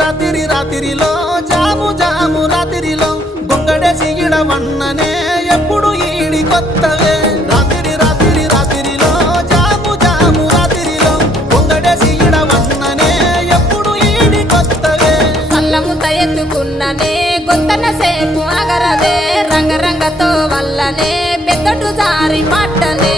రాత్రిలో జాము జాము రాత్రిలో గొంగడేసి ఇడవన్ననే ఎప్పుడు ఈడి కొత్తవే రాత్రిలో జాము జాము రాత్రిలో గొంగడేసి ఇడవన్ననే ఎప్పుడు ఈడి కొత్తవే సల్లముత ఎత్తుకున్ననే కొంతన సేపు అగరదే రంగరంగతో వల్లనే పెద్దటు జారి పట్టనే